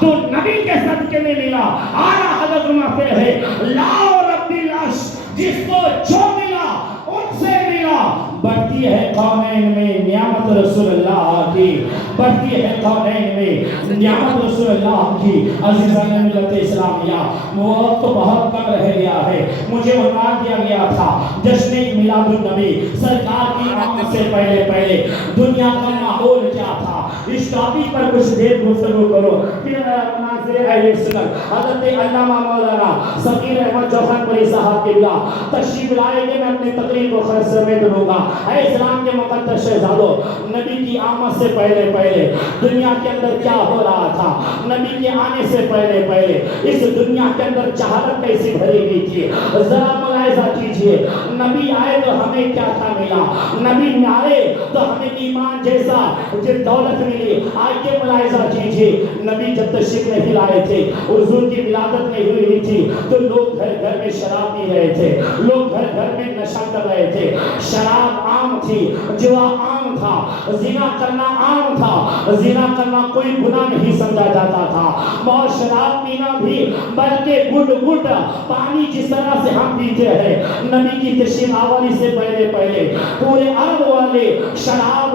تو نبی کے صدقے میں ملا. اعلیٰ حضرت فرماتے ہیں لا رب العرش جس کو جو ملا ان سے ملا. بڑھتی ہے کونین میں نعمت رسول اللہ کی, بڑھتی ہے کونین میں نعمت رسول اللہ کی. عزیزان ملت اسلامیہ, وقت تو بہت کم رہ گیا ہے. مجھے عنوان دیا گیا تھا جشن میلاد النبی. سرکار کی آمد سے پہلے پہلے دنیا کا ماحول کیا تھا, اس ٹاپک پر کچھ دیر گفتگو کرو. پھر مناظر اہل سنت حضرت علامہ مولانا سمیر احمد جوہر پوری صاحب کے بلا تشریف لائیں گے. میں اپنی تقریر کو خرچ سمیت لوں گا. اے اسلام کے مقدس شہزادوں, نبی کی آمد سے پہلے پہلے دنیا کے اندر کیا ہو رہا تھا؟ نبی کے آنے سے پہلے پہلے اس دنیا کے اندر جہالت کیسی بھری ہوئی تھی. ذرا ملاحظہ کیجئے, نبی آئے تو ہمیں کیا کیا ملا, نبی آئے تو ہمیں ایمان جیسا دولت ملی. آئیے ملاحظہ کیجئے, نبی جب تشریف نہیں لائے تھے, حضور کی ولادت نہیں ہوئی تھی, تو لوگ گھر گھر میں شراب پی رہے تھے, لوگ گھر گھر میں نشہ کر رہے تھے. شراب عام تھی, جوا عام تھا, زنا کرنا عام تھا. زنا کرنا کوئی گناہ نہیں سمجھا جاتا تھا, اور شراب پینا بھی, بلکہ گڈ گڈ پانی جس طرح سے ہم پیتے ہیں. نبی کی تشریف آوری سے پہلے پہلے پورے عرب والے شراب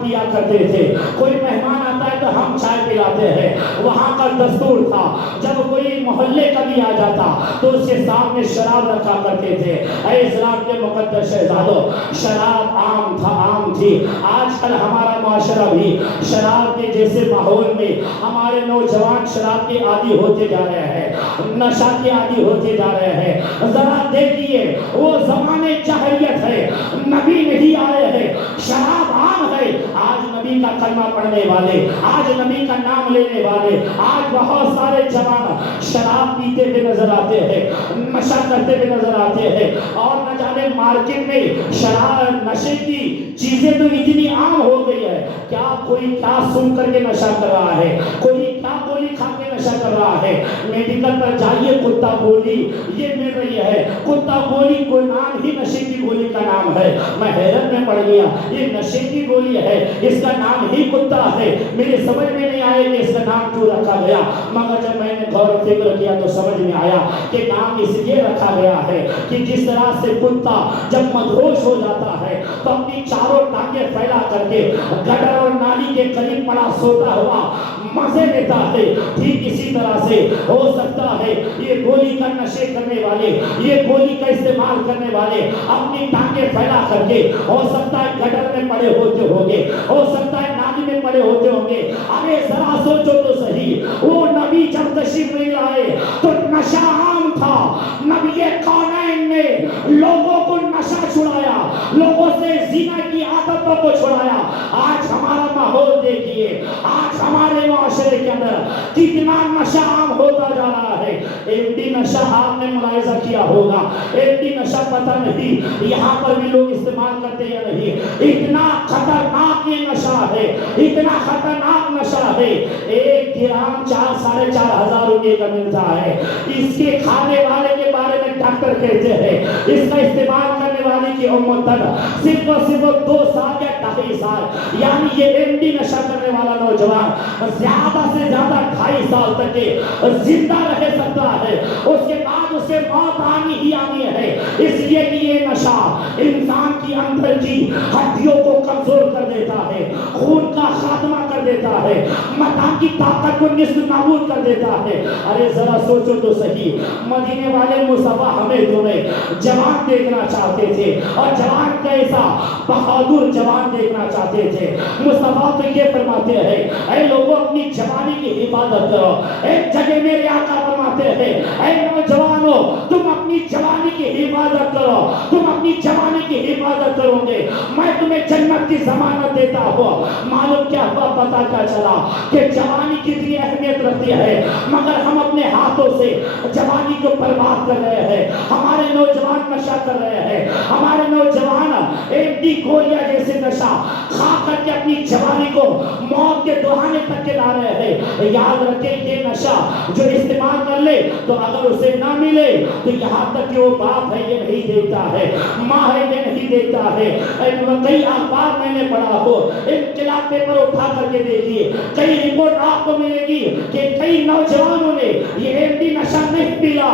پیا کرتے تھے. کوئی مہمان آتا ہے تو ہم چائے پلاتے ہیں, وہاں کا دستور تھا. جب کوئی محلے کا بھی آ جاتا تو اس کے سامنے شراب رکھا کرتے تھے. اے اسلام کے مقدس شہزادوں, شراب عام تھا, عام تھی. آج کل ہمارا معاشرہ بھی شراب کے جیسے ماحول میں ہمارے نوجوان شراب کے عادی ہوتے جا رہے ہیں, نشہ کے عادی ہوتے جا رہے ہیں. ذرا دیکھیے, وہ زمانے جاہلیت ہے, نبی نہیں آئے ہیں, شراب عام ہے. آج نبی کا کلمہ پڑھنے والے, آج نبی کا نام لینے والے, آج بہت سارے جوان شراب پیتے ہوئے نظر آتے ہیں, نشہ کرتے ہوئے نظر آتے ہیں. اور نہ جانے مارکیٹ میں شراب نشے کی چیزیں تو اتنی عام ہو گئی ہے, کیا کوئی کیا سن کر کے نشہ کر رہا ہے, کوئی کیا گولی کھا کے نشہ کر رہا ہے. میڈیکل پر جائیے, کتا گولی یہ مل رہی ہے. کتا گولی کوئی نام ہی نشے کی گولی کا نام ہے. میں حیرت میں پڑ گیا, یہ نشے کی گولی ہے, اس کا نام ہی کتا ہے. میرے سمجھ میں نہیں آیا کہ اس کا نام کیوں رکھا گیا, مگر جب میں نے غور و فکر کیا تو سمجھ میں آیا کہ نام اس لیے رکھا گیا ہے کہ جس طرح سے کتا جب مدہوش ہو جاتا ہے تو اپنی چاروں ٹانگیں پھیلا کر کے گٹر اور نالی کے قریب پڑا سوتا ہوا مزے لیتا ہے, ٹھیک اسی طرح سے ہو سکتا ہے یہ گولی کا نشے کرنے والے, یہ گولی کا استعمال کرنے والے اپنی ٹانگیں پھیلا کر کے ہو سکتا ہے گٹر میں پڑے ہوتے ہوں گے, ہو سکتا ہے نالی میں پڑے ہوتے ہوں گے. ارے ذرا سوچو تو صحیح, وہ نبی جب تشریف نہیں لائے تو نشہ عام تھا. نبی کونین نے لوگوں کو نشہ چھڑایا, لوگوں سے زنا کی عادتوں کو چھڑایا. آج ہمارا ماحول دیکھیے, آج ہمارے معاشرے کے اندر کتنا نشہ عام ہوتا جا رہا ہے. ایک بھی نشہ آپ نے ملاحظہ کیا ہوگا, ایک بھی نشہ پتہ نہیں یہاں پر بھی لوگ استعمال کرتے یا نہیں. اتنا خطرناک یہ نشہ ہے, اتنا خطرناک نشہ ہے. 1 گرام 4,500 روپے کا ملتا ہے. اس کے کھانے والے کے بارے میں ڈاکٹر کہتے ہیں اس کا استعمال کرنے والے کی عمر صرف اور صرف 2 سال یا 2.5 سال, یعنی یہ ایم ڈی نشہ کرنے والا نوجوان زیادہ سے زیادہ 2.5 سال تک زندہ رہ سکتا ہے. اس کے بعد اسے موت آنی ہی آنی ہے. اس لیے کہ یہ نشہ انسان کی اندر کی ہڈیوں کو کمزور کر دیتا ہے, خون کا خاتمہ کر دیتا ہے, مدام کی طاقت کو نصف نابود کر دیتا ہے. ارے ذرا سوچو تو صحیح, مدینے والے مصطفیٰ ہمیں تمہیں جوان دیکھنا چاہتے تھے, اور جوان کیسا بہادر جوان دیکھنا چاہتے تھے. مصطفیٰ تو یہ فرماتے ہیں اے لوگوں اپنی جوانی کی حفاظت کرو. ایک جگہ میرے آقا فرماتے ہیں اے نوجوانوں تم اپنی جوانی کی حفاظت کرو, تم اپنی جوانی کی حفاظت کرو گے میں تمہیں جنت کی ضمانت دیتا ہوں. معلوم کیا ہوا, پتہ کیا چلا کہ جوانی کتنی اہمیت رکھتی ہے, مگر ہم اپنے ہاتھوں سے جوانی کو برباد کر رہے ہیں. ہمارے نوجوان نشہ کر رہے ہیں, ہمارے نوجوان ایک ڈی گولیاں جیسے نشہ کھا کر کے اپنی جوانی کو موت کے دہانے تک کے لا رہے ہیں. یاد رکھیں یہ نشہ جو استعمال کر لے تو اگر اسے نہ ملے تو یہاں تک کہ وہ باپ ہے یہ نہیں دیتا ہے, ماں ہے یہ نہیں دیتا ہے. کئی اخبار میں نے پڑھا ہو, انقلاب پیپر اٹھا کر کے دیکھیے, کئی رپورٹ آپ کو ملے گی کہ کئی نوجوانوں نے یہ ایمڈی نشہ نہیں پیا,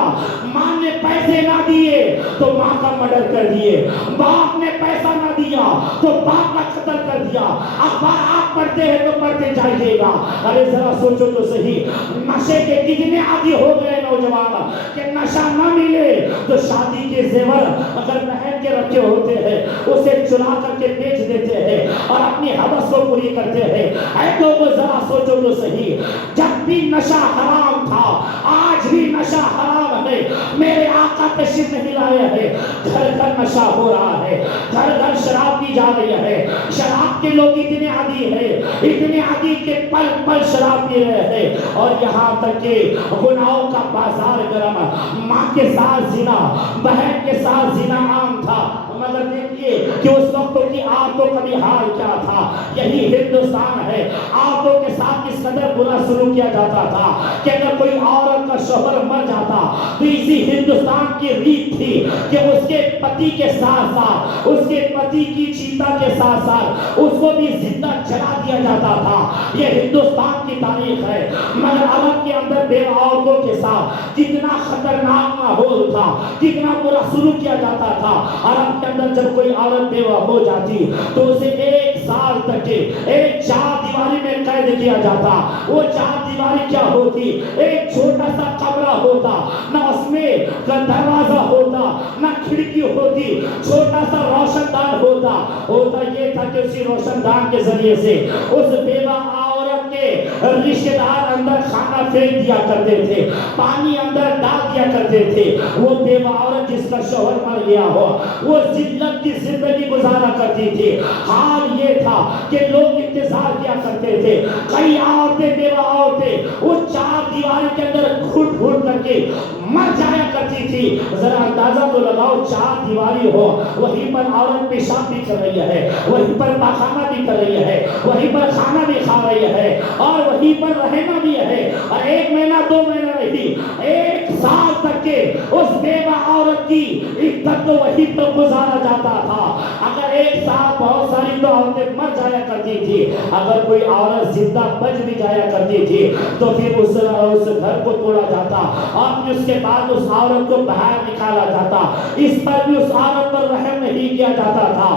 ماں نے پیسے نہ دیے تو ماں کا مرڈر کر دیے, باپ نے پیسہ نہ دیا تو باپ کا قتل کر دیا. اخبار آپ پڑھتے ہیں تو پڑھتے جائیے گا. ارے ذرا سوچو تو صحیح, نشے کے کتنے عادی ہو گئے نوجوان کہ نشہ نہ ملے تو شادی کے زیور اگر بہن کے رکھے ہوتے ہیں اسے چلا کر کے بیچ دیتے ہیں اور اپنی حوث کو پوری کرتے ہیں. اے لوگوں ذرا سوچو تو صحیح, جب بھی نشہ حرام تھا آج بھی نشہ حرام ہے. میرے آقا تشریف نہیں لائے ہیں, گھر گھر نشہ ہو رہا ہے, گھر گھر شراب پی جا رہی ہے. شراب کے لوگ اتنے عادی ہیں, اتنے عادی کہ پل پل شراب پی رہے ہیں, اور یہاں تک کہ گناہوں کا بازار گرم. ماں کے ساتھ زنا, بہن کے ساتھ زنا عام تھا, مگر دیکھیے کہ اس وقت کی عورتوں کا بھی حال کیا تھا. یہی ہندوستان ہے, عورتوں کے ساتھ اس قدر برا سلوک کیا جاتا تھا کہ اگر کوئی عورت کا شوہر مر جاتا تو اسی ہندوستان کی ریت تھی کہ اس کے پتی کے ساتھ ساتھ, اس کے پتی کی چیتا کے ساتھ ساتھ اس کو بھی زندہ جلا دیا جاتا تھا. یہ ہندوستان کی تاریخ ہے. مگر عرب کے اندر بیوہ عورتوں کے ساتھ کتنا خطرناک ماحول تھا, کتنا برا سلوک کیا جاتا تھا. عرب کے اندر جب کوئی عورت بیوہ ہو جاتی تو اسے 1 سال تک کے ایک چار دیواری میں قید کیا جاتا. وہ چار دیواری کیا ہوتی, ایک چھوٹا سا کمرہ ہوتا, نہ اس میں دروازہ ہوتا نہ کھڑکی ہوتی, چھوٹا سا روشن دان ہوتا. ہوتا یہ تھا کہ اسی روشن دان کے ذریعے سے اس بیوہ عورت کے رشتہ دار اندر کھانا پھینک دیا کرتے تھے, پانی اندر ڈال دیا کرتے تھے. وہ بیوہ عورت جس کا شوہر مر گیا ہو وہ ذلت کی زندگی گزارا کرتی تھی. حال یہ تھا کہ لوگ انتظار کیا کرتے تھے. کئی عورتیں, بیوہ عورتیں وہ چار دیواری کے اندر گھٹ گھٹ کر کے مر جایا کرتی تھی. ذرا اندازہ تو لگاؤ, چار دیواری ہو, وہیں پر عورت پیشاب بھی کر رہی ہے, وہیں پر پاخانہ بھی کر رہی ہے, وہیں پر کھانا بھی کھا رہی ہے اور وہیں پر رہنا بھی ہے. اور 1 مہینہ 2 مہینہ نہیں, 1 سال تک کے اس بیوہ عورت کی عدت تو وہیں پر گزارا جاتا تھا. اگر 1 سال بہت ساری تو عورتیں مر جایا کرتی تھی, اگر کوئی عورت زندہ بچ بھی جایا کرتی تھی تو پھر اس گھر کو توڑا جاتا اور پھر اس کے بعد اس عورت کو باہر نکالا جاتا. اس پر بھی اس عورت پر رحم نہیں کیا جاتا تھا,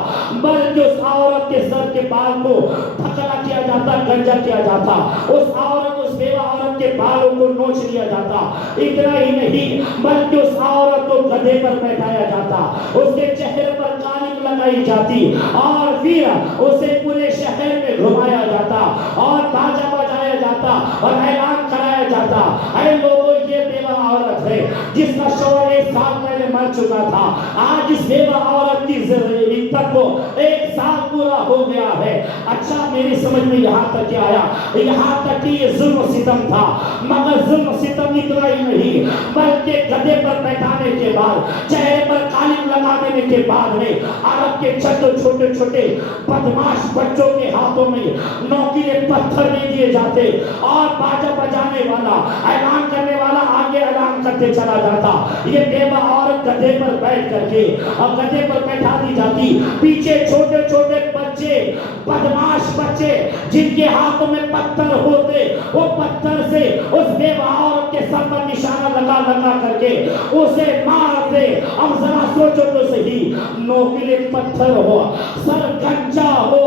بلکہ اس عورت کے سر کے بال کو پھکڑا کیا جاتا, گنجا کیا جاتا. اس عورت, اس بیوہ عورت کے بالوں کو نوچ لیا جاتا. اتنا ہی نہیں بلکہ اس عورت کو گدھے پر بیٹھایا جاتا, اس کے چہرے پر قالین لگائی جاتی اور پھر اسے پورے شہر میں گھمایا جاتا اور باجا بجایا جاتا اور اعلان کرایا جاتا, اے لوگوں یہ بیوہ عورت ہے جس کا شوہر 1 سال پہلے مر چکا تھا. آج اس بیوہ عورت کی عدت کو 1 سال پورا ہو گیا ہے. اچھا میری سمجھ میں یہاں تک کیا آیا, یہاں تک کہ یہ ظلم و ستم تھا. مگر ظلم و ستم اتنا ہی نہیں بلکہ گدھے پر بیٹھانے کے بعد, چہرے پر قالین لگا دینے کے بعد میں عرب کے چھوٹے چھوٹے بدماش بچوں کے ہاتھوں میں نوکیلے پتھر دے دیے جاتے اور باجا بجانے والا, اعلان کرنے والا آگے اعلان کرتے چلا جاتا. یہ بیوہ عورت گدھے پر بیٹھ کر کے اور گدھے پر بیٹھا دی جاتی. پیچھے چھوٹے چھوٹے بچے, بدماش بچے جن کے ہاتھوں میں پتھر ہوتے, وہ پتھر سے اس بیوہ عورت کے سر پر نشانہ لگا لگا کر کے اسے مارتے. اب ذرا سوچو تو صحیح, نوکیلے پتھر ہو, سر گنجا ہو,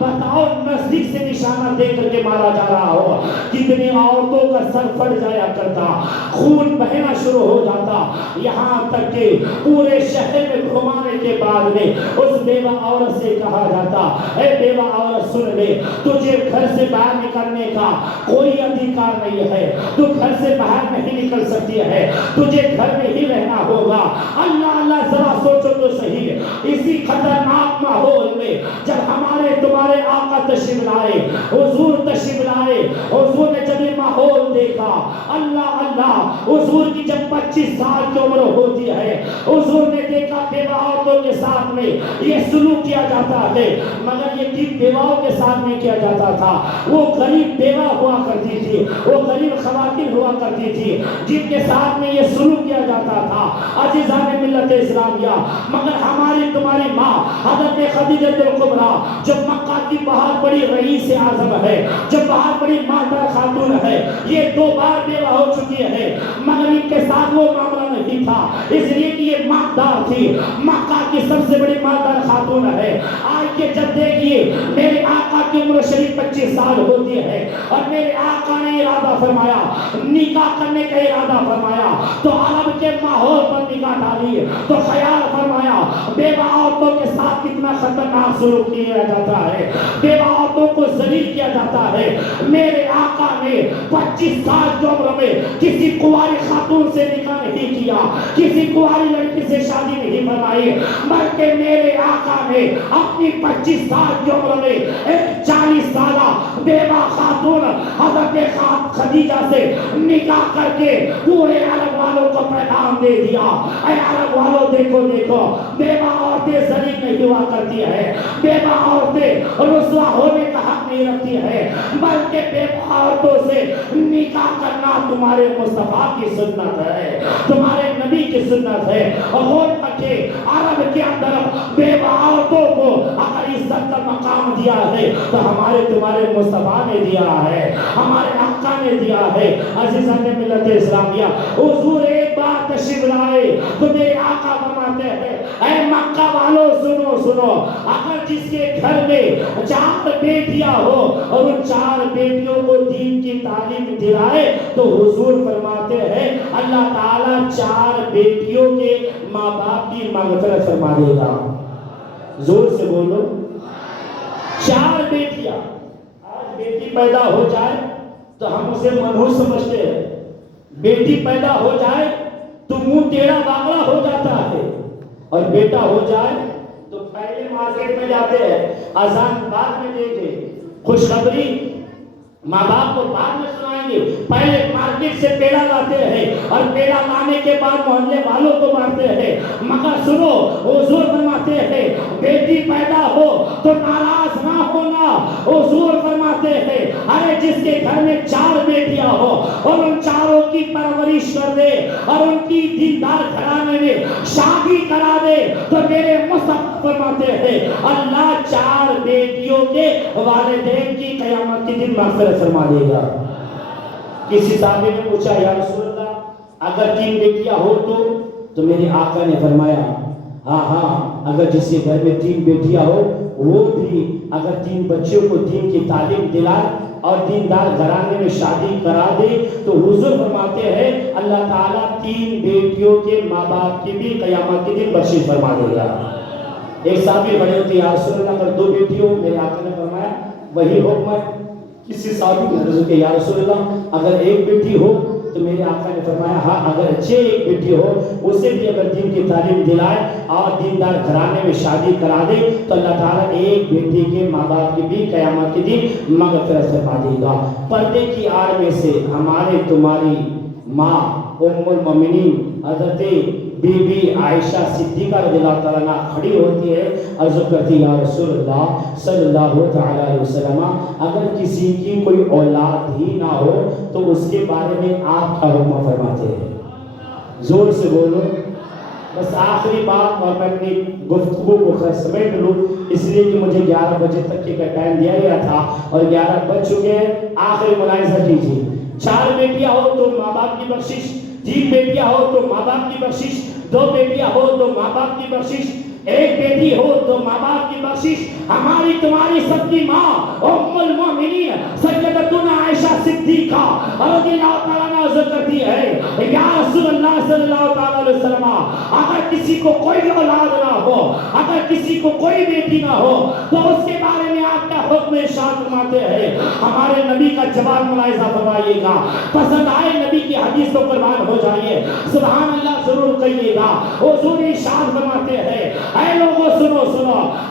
بتاؤ نزدیک سے نشانہ دے کر کے مارا جا رہا ہو, کتنی عورتوں کا سر پھٹ جایا کرتا, خون بہنا شروع ہو جاتا. یہاں تک کہ پورے شہر میں گھمانے کے بعد میں اس بیوہ عورت سے کہا جاتا, اے بیوہ عورت سن لے, تجھے گھر سے باہر نکلنے کا کوئی ادھیکار نہیں ہے, تو گھر سے باہر نہیں نکل سکتی ہے, تجھے گھر میں ہی رہنا ہوگا. اللہ اللہ, ذرا سوچو تو صحیح, اسی خطرناک ماحول میں جب ہمارے تمہارے آقا تشریف لائے, حضور تشریف لائے, حضور نے جب یہ ماحول دیکھا دیکھا. اللہ اللہ, حضور کی جب 25 سال کی عمر ہوتی ہے, حضور نے دیکھا بیوہ عورتوں کے ساتھ میں یہ سلوک کیا جاتا ہے, مگر یہ کن بیواؤں کے ساتھ میں کیا جاتا تھا؟ وہ غریب بیوہ ہوا کرتی تھی, وہ غریب خواتین ہوا کرتی تھی جن کے ساتھ میں یہ سلوک کیا جاتا تھا. عزیزان ملت اسلامیہ, مگر ہماری تمہاری ماں حضرت خدیجہ الکبریٰ جو مکہ کی بہت بڑی رئیس اعظم ہے, جو بہت بڑی مالدار خاتون ہے, یہ 2 بار بیوہ ہو چکی ہے, مگر ان کے ساتھ وہ معاملہ نہیں تھا, اس لیے کہ یہ مالدار تھی, مکہ کی سب سے بڑی مالدار خاتون ہے. آج کے جب دیکھیے میرے آقا کی عمر شریف 25 سال ہوتی ہے اور میرے آقا نے ارادہ فرمایا, نکاح کرنے کا ارادہ فرمایا, تو عرب کے ماحول پر نکاح ڈالی, تو خیال فرمایا بیوہ عورتوں کے ساتھ کتنا خطرناک سلوک کیا جاتا ہے, بیوہ عورتوں کو ذلیل کیا جاتا ہے. میرے آقا نے 25 سال کی عمر میں کسی کنواری خاتون سے نکاح نہیں کیا, کسی کنواری لڑکی سے شادی نہیں فرمائی, بلکہ میرے آقا نے اپنی 25 سال کی عمر میں ایک 40 سالہ بیوہ خاتون حضرت خدیجہ سے نکاح کر کے پورے عرب والوں کو پیغام دے دیا, اے عرب والوں دیکھو دیکھو, بیوہ عورتیں ذلیل نہیں ہوا کرتی ہے, بیوہ عورتیں رسوا ہونے کا حق نہیں رکھتی ہے, بلکہ بیوہ عورتوں سے نکاح کرنا تمہارے مصطفیٰ کی سنت ہے, تمہارے نبی کی سنت ہے. غور رکھے عرب کے اندر بیوہ عورتوں کو اگر عزت کا مقام دیا ہے تو ہمارے تمہارے مصطفیٰ نے دیا ہے, ہمارے آقا نے دیا ہے. عزیزان ملت اسلامیہ, حضور ایک بار تشریف لائے تو میرے آقا فرماتے ہیں, اے مکہ والوں سنو سنو, اگر جس کے گھر میں 4 بیٹیاں ہو اور ان 4 بیٹیوں کو دین کی تعلیم دلائے تو حضور فرماتے ہیں اللہ تعالیٰ 4 بیٹیوں کے ماں باپ کی مغفرت فرما دے گا. زور سے بولو, 4 بیٹیاں. آج بیٹی پیدا ہو جائے تو ہم اسے منحوس سمجھتے ہیں, بیٹی پیدا ہو جائے تو منہ ٹیڑھا باغڑا ہو جاتا ہے, اور بیٹا ہو جائے تو پہلے مارکیٹ میں جاتے ہیں, اذان بعد میں دیں گے, خوشخبری ماں باپ کو بعد میں سنائیں گے, پہلے مارکیٹ سے پیڑا لاتے ہیں اور پیڑا لانے کے بعد محلے والوں کو بانٹتے ہیں. مگر سنو, حضور فرماتے ہیں بیٹی پیدا ہو تو ناراض نہ ہونا. حضور فرماتے ہیں ارے جس کے گھر میں 4 بیٹیاں ہو اور ان 4 کی پرورش کر دے اور ان کی دیندار گھرانے میں شادی کرا دے تو میرے مصطفیٰ فرماتے ہیں اللہ 4 بیٹیوں کے والدین کی قیامت کے دن مغفرت فرما دے گا. کسی صحابی نے پوچھا یا رسول اللہ اگر 3 بیٹیاں ہو تو میرے آقا نے فرمایا ہاں ہاں, اگر جس کے گھر میں 3 بیٹیاں ہو وہ بھی اگر 3 بچوں کو دین کی تعلیم دلائے اور دیندار گھرانے میں شادی کرا دے تو حضور فرماتے ہیں اللہ تعالیٰ 3 بیٹیوں کے ماں باپ کی بھی قیامت کے دن بخشش فرما دے گا. ایک صحابی بڑے ہوتے یا رسول اللہ اگر 2 بیٹی ہو, میرے آقا نے فرمایا وہی حکم ہے. کسی صحابی نے عرض کیا یا رسول اللہ اگر 1 بیٹی ہو تو میرے آقا نے فرمایا ہاں اگر اچھے 1 بیٹی ہو اسے بھی اگر دین کی تعلیم دلائے اور دیندار گھرانے میں شادی کرا دے تو اللہ تعالیٰ 1 بیٹی کے ماں باپ کی بھی قیامت کے دن مغفرت فرما دے گا. پردے کی آڑ میں سے ہمارے تمہاری ماں ام المومنین حضرت بی بی عائشہ صدیقہ رضی اللہ تعالیٰ عنہ کھڑی ہوتی ہے, عرض کرتی یا رسول اللہ صلی اللہ علیہ وسلم اگر کسی کی کوئی اولاد ہی نہ ہو تو اس کے بارے میں آپ کا حکم فرماتے ہیں. زور سے بولو. بس آخری بات, اور میں اپنی گفتگو کو سمیٹ لوں اس لیے کہ مجھے 11 بجے تک کا ٹائم دیا گیا تھا اور 11 بج چکے ہیں. آخری ملاحظہ کیجیے, 4 بیٹیاں ہو تو ماں باپ کی بخشش, 3 بیٹیاں ہو تو ماں باپ کی بخشش, 2 بیٹیاں ہو تو ماں باپ کی بخشش, 1 بیٹی ہو تو ماں باپ کی بخشش. ہماری تمہاری سب کی ماں ام المومنین سیدتنا عائشہ صدیقہ رضی اللہ تعالیٰ عنہ عرض کرتی ہے یا رسول اللہ صلی اللہ تعالیٰ علیہ وسلم اگر کسی کو کوئی اولاد نہ ہو, اگر کسی کو کوئی بیٹی نہ ہو تو اس کے بارے میں آپ کا حکم ارشاد فرماتے ہیں. ہمارے نبی کا جواب ملاحظہ فرمائیے گا, پسند آئے نبی کی حدیث تو قربان ہو جائیے, سبحان اللہ ضرور کہیے گا. حضور ارشاد فرماتے ہیں اے لوگوں سنو سنو,